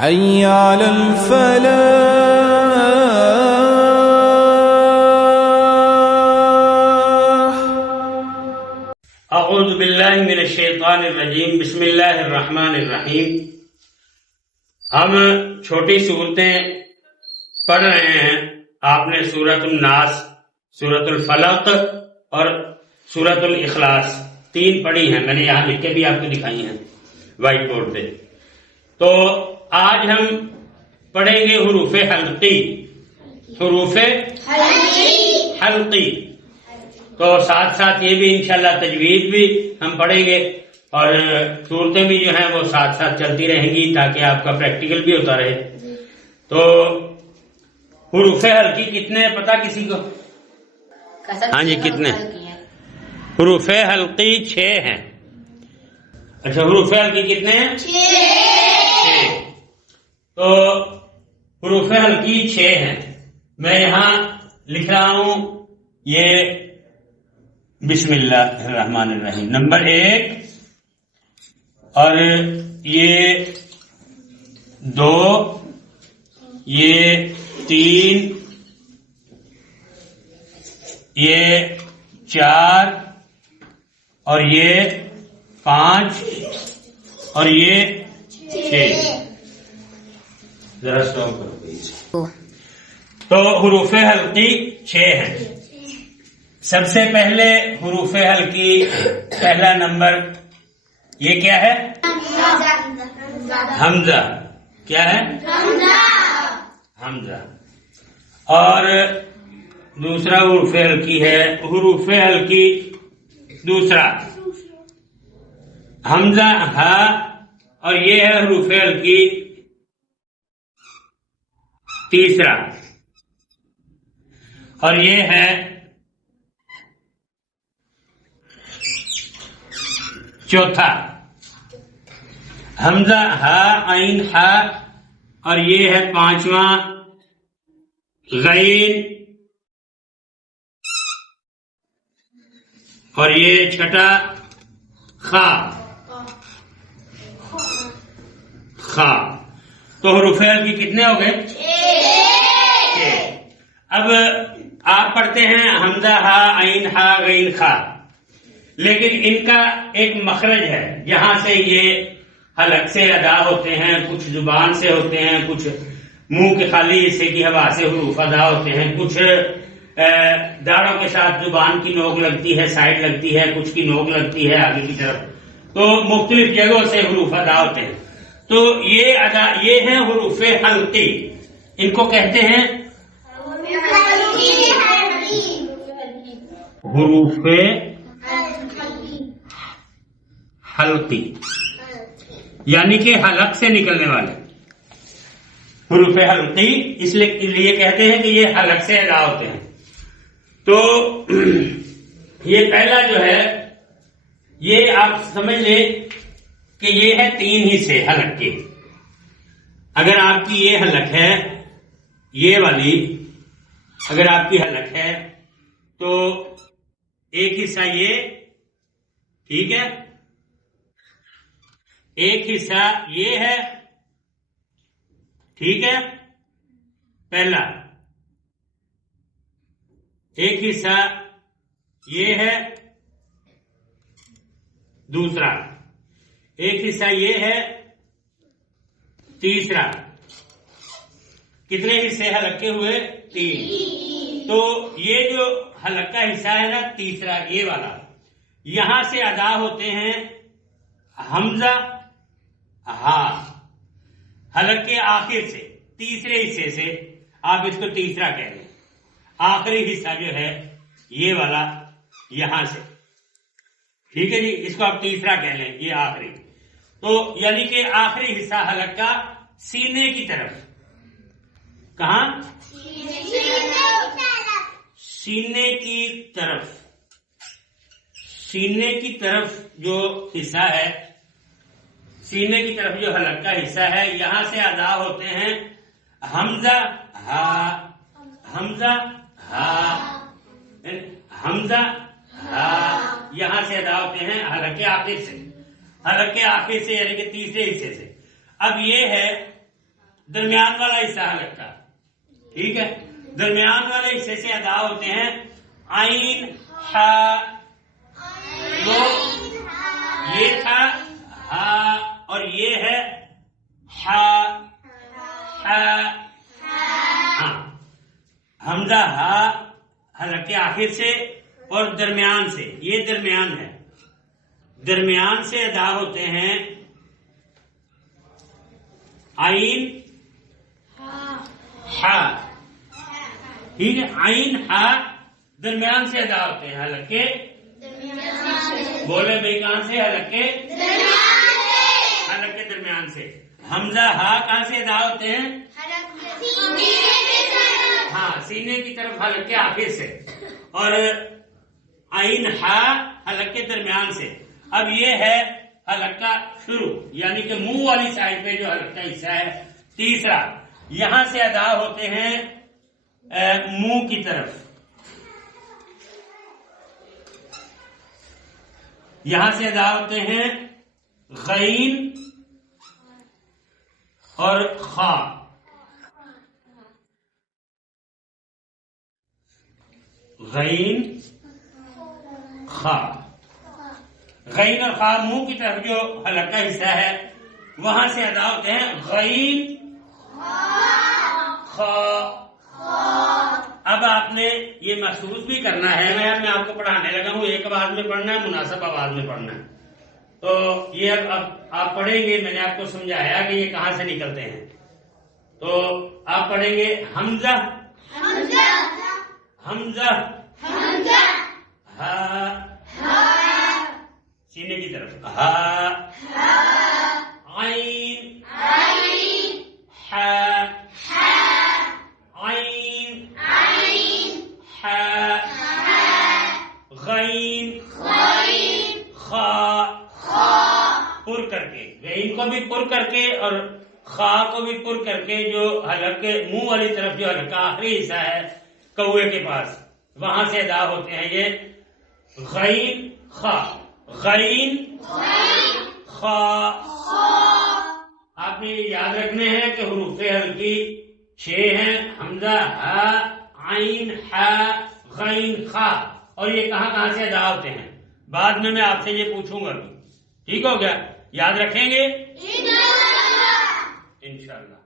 حي على الفلاح. اعوذ باللہ من الشیطان الرجیم. بسم اللہ الرحمن الرحیم. ہم چھوٹی صورتیں پڑھ رہے ہیں. آپ نے سورۃ الناس، سورۃ الفلق اور سورۃ الاخلاص 3 پڑھی ہیں. میں نے یہاں لکھ کے بھی آپ کو دکھائی ہیں وائٹ بورڈ پہ. تو آج ہم پڑھیں گے حروف حلقی. حروف حلقی. تو ساتھ ساتھ یہ بھی انشاءاللہ تجوید بھی ہم پڑھیں گے اور صورتیں بھی جو ہیں وہ ساتھ ساتھ چلتی رہیں گی تاکہ آپ کا پریکٹیکل بھی ہوتا رہے. تو حروف حلقی کتنے ہیں پتہ کسی کو؟ ہاں جی کتنے؟ حروف حلقی 6 ہیں. اچھا حروف حلقی کتنے ہیں؟ 6. تو حروف حلقی 6 ہیں. میں یہاں لکھ رہا ہوں یہ بسم اللہ الرحمن الرحیم نمبر 1 اور یہ 2 یہ 3 یہ 4 اور یہ 5 اور یہ 6. ذرا سٹاپ کرو. تو حروف حلقی 6 ہیں. سب سے پہلے حروف حلقی پہلا نمبر یہ کیا ہے؟ حمزہ. کیا ہے؟ حمزہ. اور دوسرا حروف حلقی ہے حروف حلقی دوسرا حمزہ ہا اور یہ ہے حروف حلقی تیسرا اور یہ ہے چوتھا. حمزہ ہا عین ہا اور یہ ہے 5واں غین اور یہ 6ٹھا خا. خا. تو حروف حلقی کتنے ہو گئے؟ 6. اب آپ پڑھتے ہیں حمزہ ہا عین ہا غین خا، لیکن ان کا ایک مخرج ہے جہاں سے یہ حلق سے ادا ہوتے ہیں. کچھ زبان سے ہوتے ہیں، کچھ منہ کے خالی حصے کی ہوا سے حروف ادا ہوتے ہیں، کچھ داڑوں کے ساتھ زبان کی نوک لگتی ہے، سائڈ لگتی ہے، کچھ کی نوک لگتی ہے آگے کی طرف. تو مختلف جگہوں سے حروف ادا ہوتے ہیں. تو یہ ہیں حروف حلقی. ان کو کہتے ہیں حروف حلقی، یعنی کہ حلق سے نکلنے والے. حروف حلقی اس لیے کہتے ہیں کہ یہ حلق سے ادا ہوتے ہیں. تو یہ پہلا جو ہے یہ آپ سمجھ لیں کہ یہ ہے 3 حصے حلق کے. اگر آپ کی یہ حلق ہے، یہ والی اگر آپ کی حلق ہے تو ایک حصہ یہ، ٹھیک ہے، ایک حصہ یہ ہے، ٹھیک ہے، پہلا. ایک حصہ یہ ہے دوسرا. ایک حصہ یہ ہے تیسرا. کتنے حصے حلق کے ہوئے؟ 3. تو یہ جو حلق کا حصہ ہے نا تیسرا، یہ والا، یہاں سے ادا ہوتے ہیں حمزہ ہا. حلق کے آخر سے تیسرے حصے سے آپ اس کو تیسرا کہہ لیں. آخری حصہ جو ہے یہ والا یہاں سے، ٹھیک ہے جی، اس کو آپ تیسرا کہہ لیں، یہ آخری. تو یعنی کہ آخری حصہ حلق کا سینے کی طرف. کہاں؟ سینے کی طرف. سینے کی طرف جو حصہ ہے، سینے کی طرف جو حلق کا حصہ ہے، یہاں سے ادا ہوتے ہیں حمزہ ہا. حمزہ ہا، حمزہ ہا، یہاں سے ادا ہوتے ہیں حلق کے آخر سے. حلق کے آخر سے یعنی کہ تیسرے حصے سے. اب یہ ہے درمیان والا حصہ حلق کا، ٹھیک ہے، درمیان والے حصے سے ادا ہوتے ہیں عین ہا، تو یہ تھا ہا اور یہ ہے ہا، ہاں، حمزہ ہا حلق کے آخر سے اور درمیان سے، یہ درمیان ہے، درمیان سے ادا ہوتے ہیں عین ہا، ٹھیک ہے، عین ہا درمیان سے ادا ہوتے ہیں حلق کے، بولے بھائی کہاں سے؟ حلق کے درمیان سے۔ حمزہ ہا کہاں سے ادا ہوتے ہیں؟ ہاں، سینے کی طرف حلق کے آخر سے، اور عین ہا حلق کے درمیان سے۔ اب یہ ہے حلق کا شروع، یعنی کہ منہ والی سائڈ پہ جو حلق کا حصہ ہے۔ تیسرا، یہاں سے ادا ہوتے ہیں منہ کی طرف، یہاں سے ادا ہوتے ہیں غین اور خا، غین خا، غین اور خا منہ کی طرف جو حلق کا حصہ ہے وہاں سے ادا ہوتے ہیں غین خا۔ اب آپ نے یہ محسوس بھی کرنا ہے، میں آپ کو پڑھانے لگا ہوں، ایک آواز میں پڑھنا ہے، مناسب آواز میں پڑھنا ہے۔ تو یہ اب آپ پڑھیں گے، میں نے آپ کو سمجھایا کہ یہ کہاں سے نکلتے ہیں، تو آپ پڑھیں گے حمزہ حمزہ ہا، سینے کی طرف ہا، عین ہا، عین ہا، غین خا، پر کر کے، غین کو بھی پر کر کے اور خا کو بھی پر کر کے، جو حلق کے منہ والی طرف جو حلق کا آخری حصہ ہے کوے کے پاس، وہاں سے ادا ہوتے ہیں یہ غین خا، غین خا۔ آپ نے یہ یاد رکھنے ہیں کہ حروف حلقی 6 ہیں، حمزہ ہا، عین ہا، غین خا، اور یہ کہاں کہاں سے ادا ہوتے ہیں، بعد میں آپ سے یہ پوچھوں گا بھی، ٹھیک ہو گیا؟ یاد رکھیں گے انشاءاللہ۔